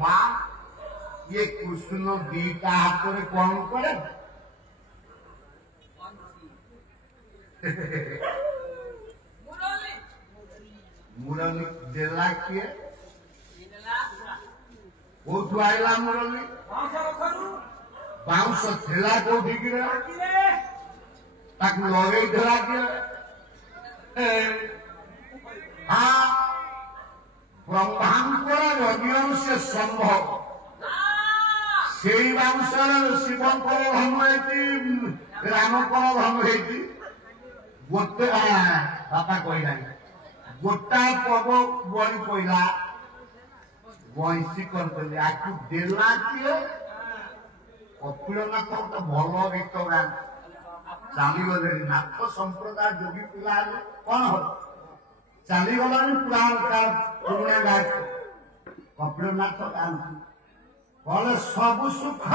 माँ ये कृष्ण दीटा हाथ कौन करे मुरली देला किए कोठू आइला मुरली बाउंस थेला कोठी गिरे ताकू लगे देला किए हाँ ब्रह्मांकर यज्ञ से संभव से बाउंसर शिवंकर धन है रामकर धन है गोटे बापा कहला गोटा पब बड़ी पड़ा बंशी कर आपको देला किए कपिलनाथ गोटे भल गीत गान चलीगले नाथ संप्रदाय जोगी पिला कौन हो चलीगला पुरा पुरुणा गाय कपिलनाथ गाँव कले सब सुख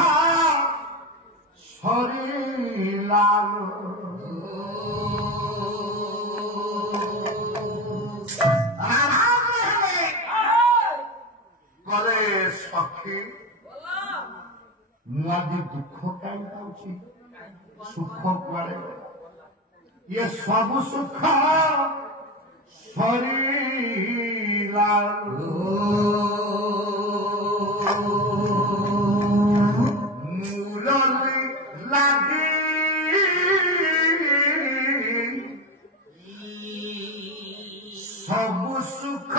सरीला कले सखी मुझे दुख कहीं पाऊँ सुख कुआड़े ये सब सुख सरीला मुरली लागी सब सुख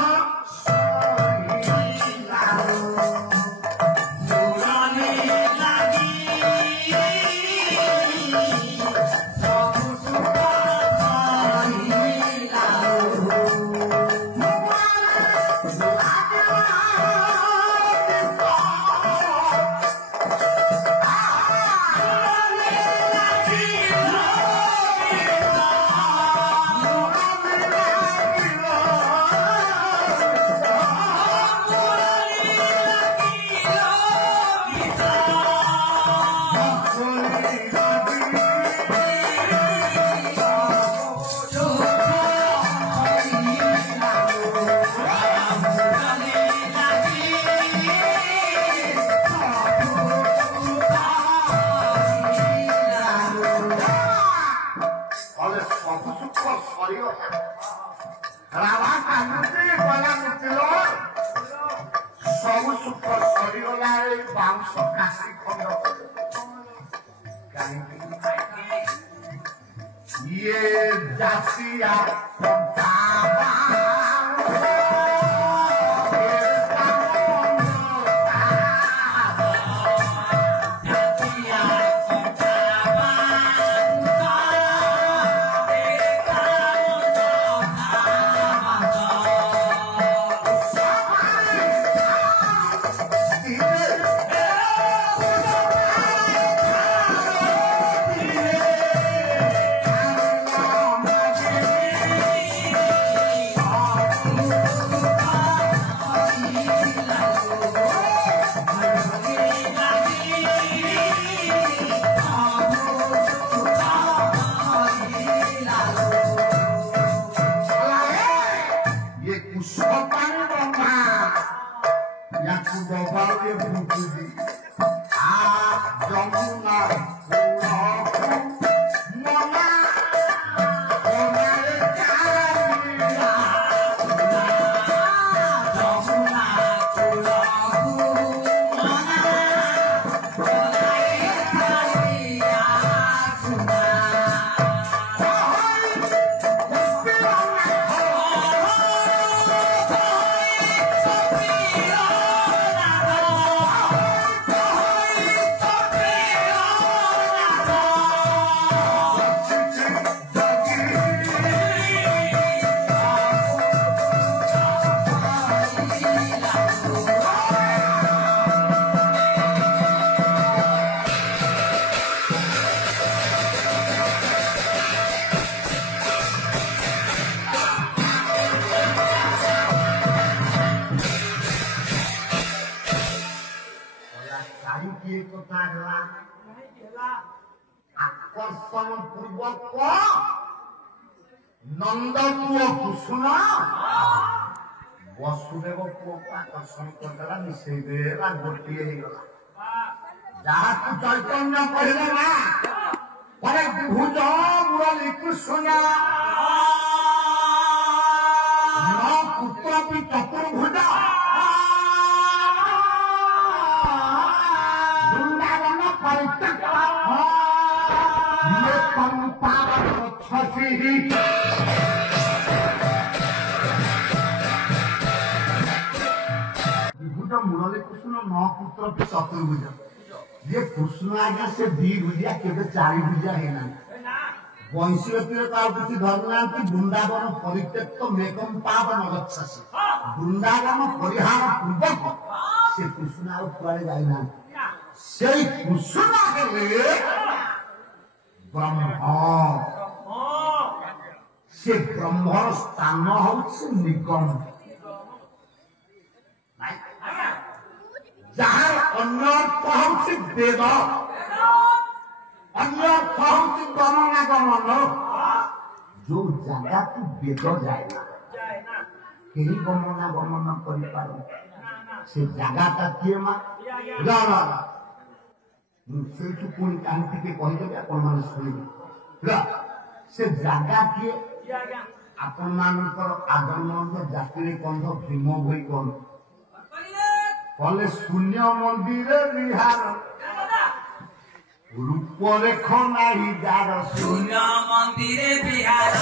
ये जासिया आकर्षण पूर्वक नंद पुओ कुसुम ବସୁଦେବ ପୁଅକୁ ଆକର୍ଷଣ କରିଦେଲା, ମିଶେଇ ଦେଲା, ଗୋଟିଏ ହେଇଗଲା। ଯାହାକୁ ଚୈତନ୍ୟ କହିଲେ ନା ପରେ ବିଭୁଜ ମୁରଲି କୃଷ୍ଣ ন ପୁତ୍ରପି ଚତୁର୍ଭୁଜ ବୃନ୍ଦାବନ ପରିତ୍ୟକ୍ତ विभुज मुरली कृष्ण न पुत्र भी चतुर्भुज ये कृष्ण आज्ञा से दी भुजिया केवे चारि भुजिया है ना वंशीवतीर काउ किछि धर्म कि वृंदावन परित्यक्त मेकम पावन गच्छसि वृंदावन परिहार पूर्वक से कृष्ण आउ कुआडे जाई ना से कृष्ण हेले ब्रह्म से ब्रह्मर स्थान हଉଛି निगम जहार अन्य अर्थ हଉଛି वेद अन्य अर्थ हଉଛି गमनागमन जो जगह को वेद जाए ना कहीं गमनागमन कर पारो से जगहटा किए मा से पुणी कहानी के कहीदेवी आपण मैंने शुणे से जगह किए आपण मानकर आगमन जाति कंध भीम भई कौन कले शून्य मंदिर विहार रूप रेख नाही जार शून्य मंदिर विहार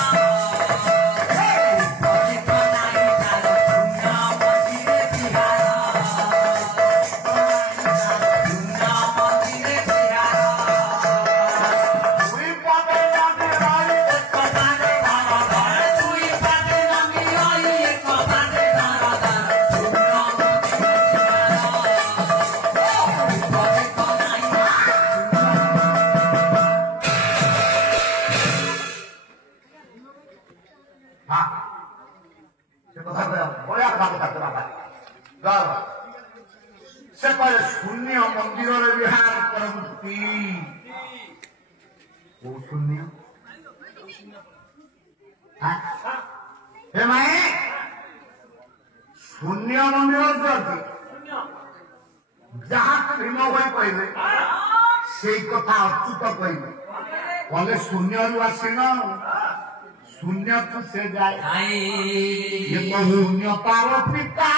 शून्य मंदिर विहार करती शून्य शून्य मंदिर जहाँ भीम भाई कहले से कथा अच्युत कहले कले शून्य आसीन शून्य तो से जाए ये तो शून्यतार पिता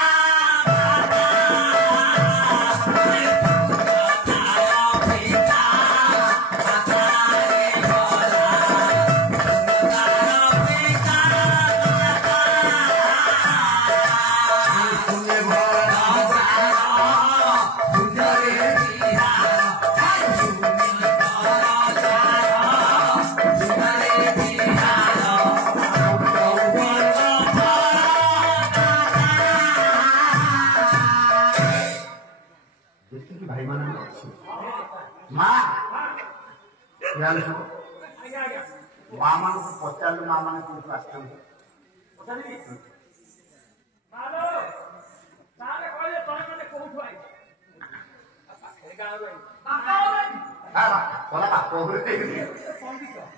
माँ मान को पचार माँ मान को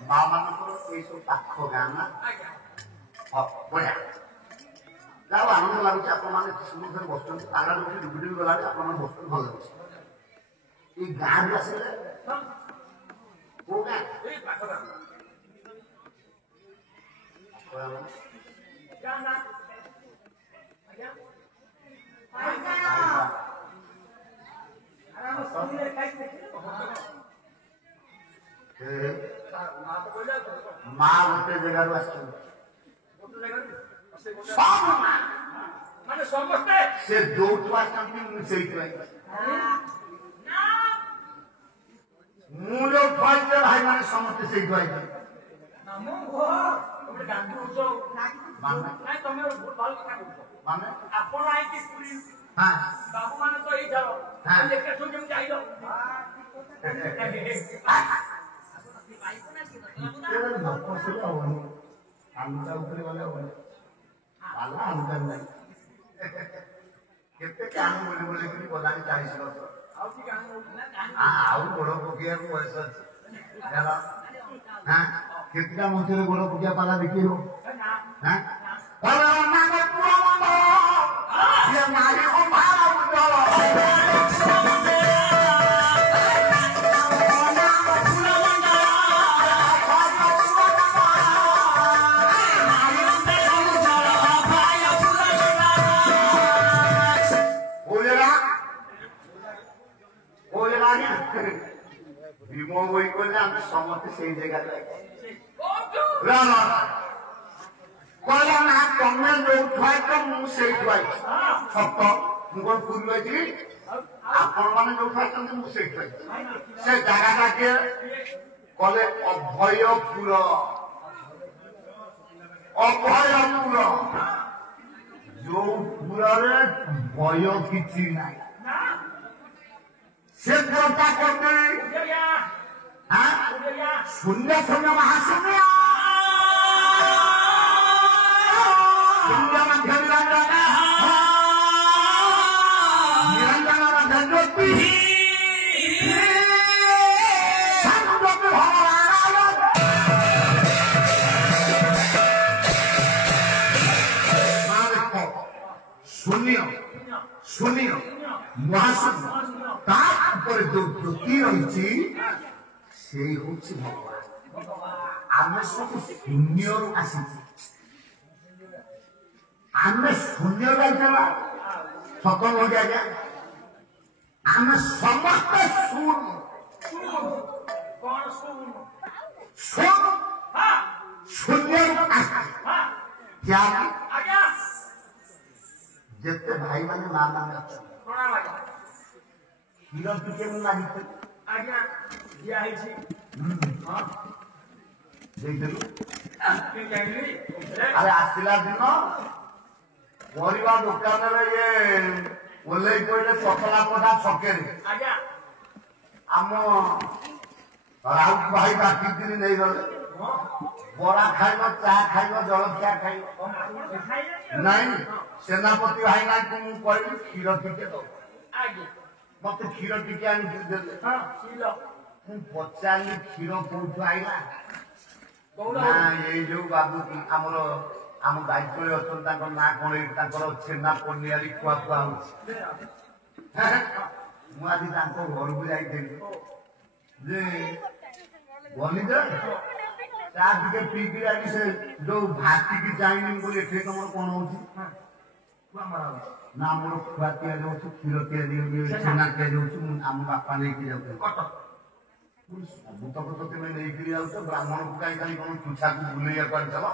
माँ मान पाख गाँ ना बढ़िया ଯାହା ଆନନ୍ଦ ଲାଗୁଛି ଆପଣମାନେ ସମୁଦ୍ରରେ ବସୁଛନ୍ତି ପାଲା ଡୁବି ଡୁବି ଗଲାବେଳେ ଆପଣମାନେ ବସୁଛନ୍ତି ଭଲ ଲାଗୁଛି ଏଇ ଗାଁରୁ ଆସିଲେ କୋଉ ଗାଁ ମା ଗୋଟେ ଜାଗାରୁ ଆସିଛନ୍ତି ମାନେ ସମସ୍ତେ ସେ ଯୋଉଠୁ ଆସନ୍ତି ମୁଁ ସେଇଠୁ ମୁଁ ଯୋଉଠୁ ଆଇଛି ଭାଇ ମାନେ ସମସ୍ତେ ସେଇଠୁ ଆଇଛି ମାନେ ଆପଣ ଆଇକି ବାବୁ ମାନେ ତ ଏଇ ଯାଅ କେଠୁ କେମିତି ଆଇଲ ଆଲୁଟା ଉପରେ ଗଲେ ହବନି ପାଲା ଆଲୁଟା ନାହିଁ କେତେ କାମ ବୋଲି ବୋଲିକି ଗଲାଣି 40 ବର୍ଷ ଆଉ ଗୋଡ଼ ପକେଇବାକୁ ବୟସ ଅଛି କେତେଟା ମଞ୍ଚରେ ଗୋଡ଼ ପକେଇବା ପାଲା ଦେଖିବ ନାରୀ ভীম বই করলে আমি সমস্ত সেই জায়গাতে କହିଲା ନା ତମେ ଯୋଉଠୁ ଆଇଛ ମୁଁ ସେଇଠୁ ଆଇଛି ସତ ମୁଁ କଣ ପୁରୀ ଯାଇଥିଲି ଆପଣ ମାନେ ଯୋଉଠୁ ଆଇଛନ୍ତି ମୁଁ ସେଇଠୁ ଆଇଛି ସେ ଜାଗାଟା କିଏ କହିଲେ ଅଭୟପୁର ଅଭୟପୁର ଯୋଉ ପୁରରେ ଭୟ କିଛି ନାହିଁ ସେ ପୁରଟା କରିବେ ଶୂନ୍ୟ ଶୂନ୍ୟ ମହାଶୂନ୍ୟ ଶୂନ୍ୟ ମହାଶୂନ୍ୟ ତାପରେ ଯୋଉ ଜ୍ୟୋତି ରହିଛି ସେଇ ହଉଛି ଭଗବାନ ଆମେ ସବୁ ଶୂନ୍ୟରୁ ଆସିଛୁ ଆମେ ଶୂନ୍ୟ ଯାଇଥିଲା ସତ ନୁହଁ ଆଜ୍ଞା ଆମେ ସମସ୍ତେ ଶୂନ୍ୟରୁ ଯେତେ ଭାଇ ମାନେ ମା ମାନେ ଅଛନ୍ତି କ୍ଷୀର ଟିକେ ମୁଁ ମାଗିଥିଲି ଦେଇଦେଲୁ ଆରେ ଆସିଲା ଦିନ ପରିବା ଦୋକାନରେ ଇଏ ଓହ୍ଲେଇ ପଡିଲେ ଚକଲା ପଟା ଛକେରେ ଆମ ରାଉତ ଭାଇ ବାଟିକିରି ନେଇଗଲେ ବରା ଖାଇବ ଚା ଖାଇବ ଜଳଖିଆ ଖାଇବ ନାଇଁ ସେନାପତି ଭାଇ ନାଇକୁ ମୁଁ କହିଲି କ୍ଷୀର ଟିକେ ଦବ ମତେ କ୍ଷୀର ଟିକେ ଆଣିକି ଦେଲେ ମୁଁ ପଚାରିଲି କ୍ଷୀର କୋଉଠୁ ଆଇଲା ନା ଏଇ ଯୋଉ ବାବୁ ଆମର ଆମ ଦାୟିତ୍ୱରେ ଅଛନ୍ତି ତାଙ୍କ ନାଁ କଣ ତାଙ୍କର ଛେନା ପନିଆରି କୁଆ କୁଆ ହଉଛି ମୁଁ ଆଜି ତାଙ୍କ ଘରକୁ ଯାଇଥିଲି ଯେ ଗଲି ଯେ ଚା ଟିକେ ପିଇକି ଆଜି ସେ ଯୋଉ ଭାତିକି ଯାଇନି ବୋଲି ଏଠି ତମର କଣ ହଉଛି ନା ଆମର ଖୁଆ ତିଆରି ହଉଛି କ୍ଷୀର ତିଆରି ହଉଛି ଛେନା ତିଆରି ହଉଛି ମୁଁ ଆମ ବାପା ନେଇକି ଯାଉଥିଲି ସବୁ ତକ ତ ତମେ ନେଇକିରି ଯାଉଛ ବ୍ରାହ୍ମଣକୁ କାହିଁ କାହିଁ କଣ ତୁଛାକୁ ବୁଲେଇବାକୁ ଆଣିଥିଲ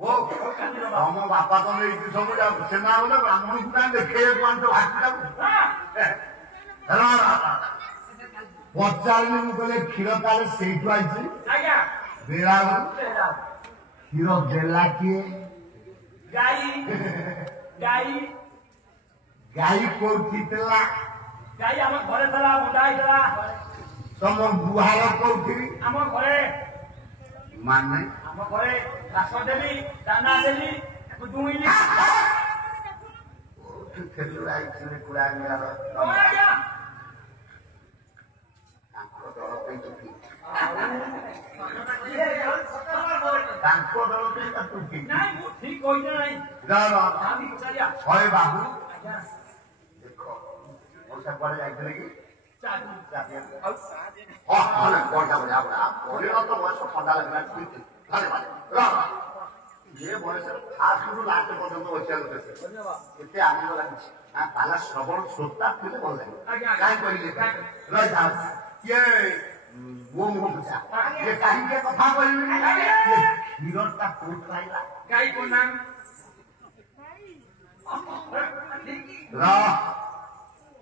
ଓ ତମ ବାପା ତ ନେଇକି ସବୁ ଯାଉଛ ଛେନା ବୋଲେ ବ୍ରାହ୍ମଣକୁ କାହିଁ ଦେଖେଇବାକୁ ଆଣିଛ ଭାତିଟାକୁ ପଚାରିଲି ମୁଁ କହିଲେ କ୍ଷୀର ତାହେଲେ ସେଇଠୁ ଆଇଛି ବେଳା କ୍ଷୀର ଦେଲା କିଏ ଗାଈ କୋଉଠି ଥିଲା ଗାଈ ଆମ ଘରେ ଥିଲା ବନ୍ଧା ହେଇଥିଲା ତମ ଗୁହାଳ କୋଉଠି ଆମ ଘରେ ମାନେ ଆମ ଘରେ ଘାସ ଦେଲି ଦାନା ଦେଲି ଦୁଇଁଲି ଖେଳୁ ଆଇଥିଲେ କୁড়ା ମିଳାର ତାଙ୍କ ଦଳ ପାଇଁ ଟୁକି ତାଙ୍କ ଦଳ ପାଇଁ ତା ଟୁକି ନାଇଁ ମୁଁ ଠିକ କହିଛି ନାଇଁ ହଏ ବାବୁ ଦେଖ ପଇସା କୁଆଡେ ଯାଇଥିଲେ କି ପରିଣତ ବୟସ ଥଣ୍ଡା ଲାଗିଲା ଯେ ବୟସରେ ଫାଷ୍ଟରୁ ଲାଷ୍ଟ ପର୍ଯ୍ୟନ୍ତ ବସିବାକୁ କେତେ ଆନନ୍ଦ ଲାଗୁଛି ତାହେଲେ ଶ୍ରବଣ ଶ୍ରୋତା ଥିଲେ ଭଲ ଲାଗିବ କାହିଁ କହିଲେ ରହିଥାଉ କିଏ ମୋ ମୁହଁ ବୁଝା ଇଏ କାହିଁକି କଥା କହିବି କ୍ଷୀରଟା କୋଉଠୁ ଆଇଲା ଗାଈ କୋନା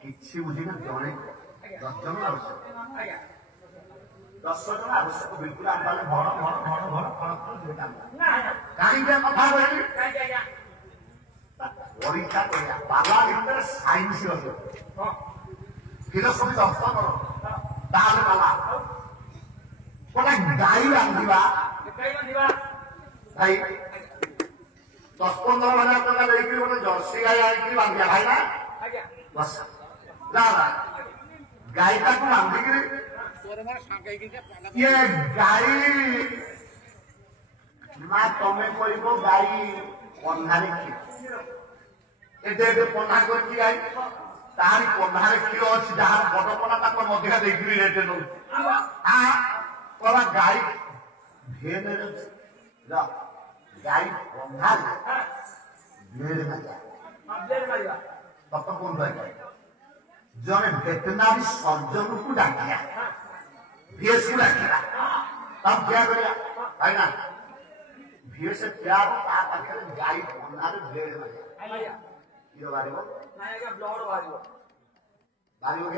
କିଛି ବୁଝିନା ଜଣେ 10 ଜଣ ଆବଶ୍ୟକ 10 ଜଣ ଆବଶ୍ୟକ ବିଲକୁଲ ଆମେ ଭର କାହିଁକି କଥା କହିବି ପରୀକ୍ଷା କରିବା ପାଲା ଭିତରେ ସାଇନ୍ସ ଅଛି ଫିଲୋସଫି ଦର୍ଶନ ତାହେଲେ ପାଲା ଗୋଟେ ଗାଈ ବାନ୍ଧିବା ଭାଇ 10-15,000 ଟଙ୍କା ଦେଇକିରି ଗୋଟେ ଜର୍ସି ଗାଈ ଆଣିକିରି ବାନ୍ଧିବା ଭାଇ ନା ବସ ନା ଗାଈଟାକୁ ବାନ୍ଧିକିରି ଇଏ ଗାଈ ନା ତମେ କହିବ ଗାଈ ଅନ୍ଧାରେ କ୍ଷୀର ଏତେ ଏତେ ପହ୍ନା କରିଛି ଗାଈ ତାହାରି ପହ୍ନାରେ କ୍ଷୀର ଅଛି ଯାହାର ବଡ ପହ୍ନା ତାକୁ ଅଧିକା ଦେଇକିରି ରେଟ୍ ନଉଛି ଗାଈ ଭେନରେ ଅଛି ଗାଈ ପହ୍ନାରେ ବ୍ଲେଡ୍ ମାରିବା ତତ କୋଣ ଜଣେ ଭେଟେନାରୀ ସର୍ଜନକୁ ଡାକିଲା ଭିଏସ୍ କୁ ଡାକିଲା ତାକୁ ଠିଆ କରିବା ଭାଇନା ଭିଏସ୍ ଠିଆ ହବ ତା ପାଖରେ ଗାଈ ପହ୍ନାରେ ବ୍ଲେଡ୍ ମାରିବା କ୍ଷୀର ବାହାରିବ ବାହାରିବ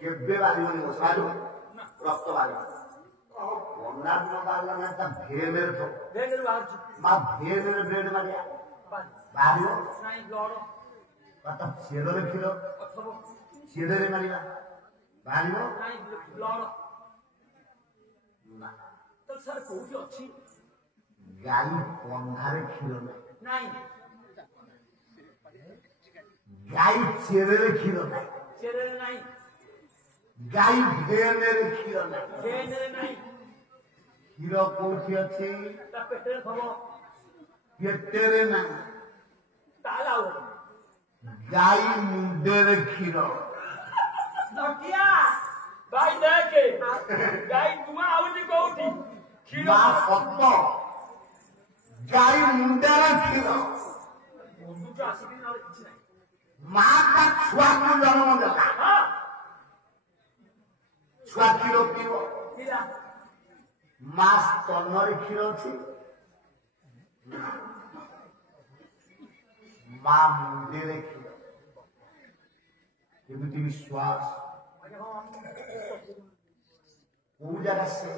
କେବେ ବାହାରିବନି ବାହାରିବ ରକ୍ତ ବାହାରିବ ପହ୍ନା ନ ବାହାରିଲା ନା ତା ଭେନରେ ମା ଭେନରେ ବ୍ଲେଡ୍ ମାରିବା ବାହାରିବ ଛେଦରେ କ୍ଷୀର ଛେଦରେ ମାରିବା ବାହାରିବ ଗାଈ ପହ୍ନାରେ କ୍ଷୀର ନାହିଁ ଗାଈ ଛେଦରେ କ୍ଷୀର ନାହିଁ ଗାଈ ଭେନରେ କ୍ଷୀର ନାହିଁ କ୍ଷୀର କୋଉଠି ଅଛି ପେଟରେ ନାହିଁ ଗାଈ ମୁଣ୍ଡରେ କ୍ଷୀର ସତ ଗାଈ ମୁଣ୍ଡରେ କ୍ଷୀର ମା ତା ଛୁଆକୁ ଜନ୍ମ ଦେଲା ଛୁଆ କ୍ଷୀର ପିଇବ ମା ସ୍ତନରେ କ୍ଷୀର ଅଛି ମା ମୁଣ୍ଡରେ କ୍ଷୀର କେମିତି ବିଶ୍ୱାସ କୋଉ ଜାଗା ସେ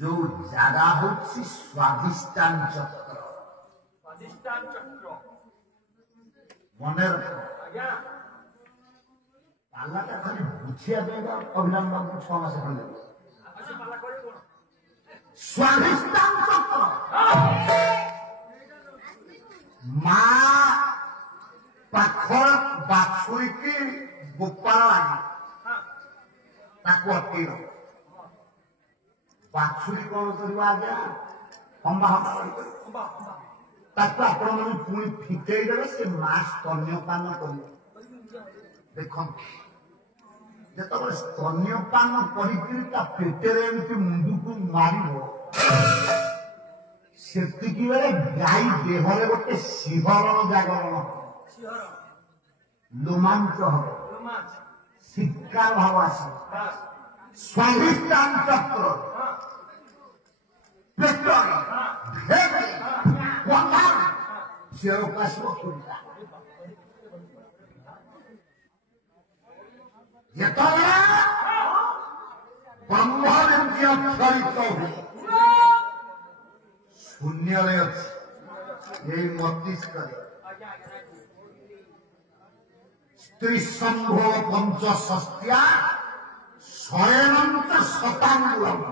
ଯୋଉ ଜାଗା ହଉଛି ସ୍ୱାଦିଷ୍ଟାନ ଚକ୍ର ମନେ ରଖ ପାଲାଟା ଖାଲି ବୁଝିବା ପାଇଁ ଅଭିନନ୍ଦନ 6 ମାସ ଖଣ୍ଡେ ସ୍ୱାଦିଷ୍ଟାନ ଚକ୍ର ମା ପାଖ ବାଛୁରୀକି ଗୋପାଳ ଆଣି ତାକୁ ଅଟକେଇବ ବାଛୁରୀ କଣ କରିବ ଆଜ୍ଞା ହମ୍ବା ତାକୁ ଆପଣ ମାନେ ପୁଣି ଫିଟେଇ ଦେବେ ସେ ମା ସ୍ତନ୍ୟପାନ କରିବ ଦେଖନ୍ତୁ ଯେତେବେଳେ ସ୍ତନ୍ୟପାନ କରିକିରି ତା ପେଟରେ ଏମିତି ମୁଣ୍ଡକୁ ମାରିବ ସେତିକି ବେଳେ ଗାଈ ଦେହରେ ଗୋଟେ ଶିହରଣ ଜାଗରଣ ଲୋମାଞ୍ଚ ହବ ଶିକାର ଭାବ ଆସିବ ସ୍ୱାଦିଷ୍ଟାନ ଚକ୍ର ପେଟରେ ଝିଅକୁ ଆସିବ କ୍ଷୁରିତା ଯେତେବେଳେ ବ୍ରହ୍ମବିଦ୍ୟ ଅକ୍ଷରିତ ହୁଏ ଶୂନ୍ୟରେ ଅଛି ଏଇ ମସ୍ତିଷ୍କରେ ସ୍ତ୍ରୀ ସମ୍ଭବ ପଞ୍ଚଷଷ୍ଟ୍ୟା ଶୟନଞ୍ଚ ଶତାଙ୍ଗୁଳମ୍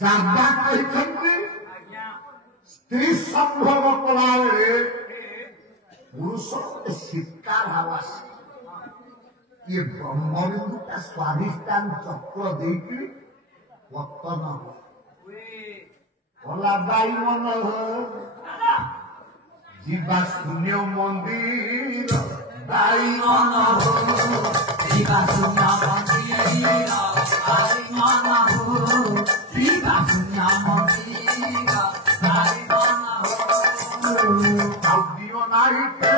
ଚାର୍ବା କହିଛନ୍ତି ସ୍ତ୍ରୀ ସମ୍ଭବ କଲାବେଳେ ପୁରୁଷ ଗୋଟେ ଶିକାର ଭାବ ଆସେ ये ब्रह्मबिंदु का स्वादिष्टान चक्र देकर पतन भला दाई मन जीवा शून्य मंदिर दाई मन जीवा शून्य मंदिर दाई मन जीवा शून्य मंदिर दाई मन दियो नाई के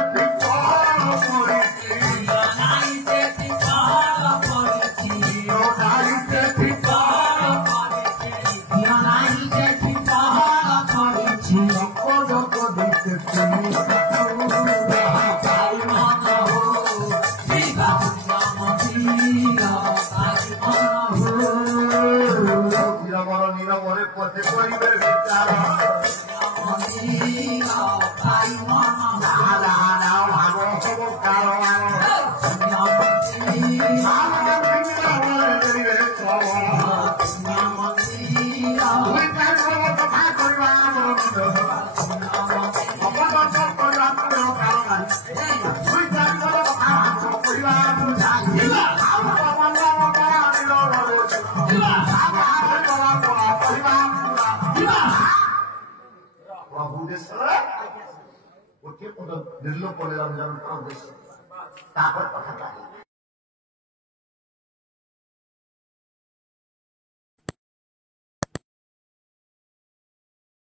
Viva ନିର୍ଲୋପ ନିରଞ୍ଜନଙ୍କର ଉଦ୍ଦେଶ୍ୟ ତାପରେ କଥା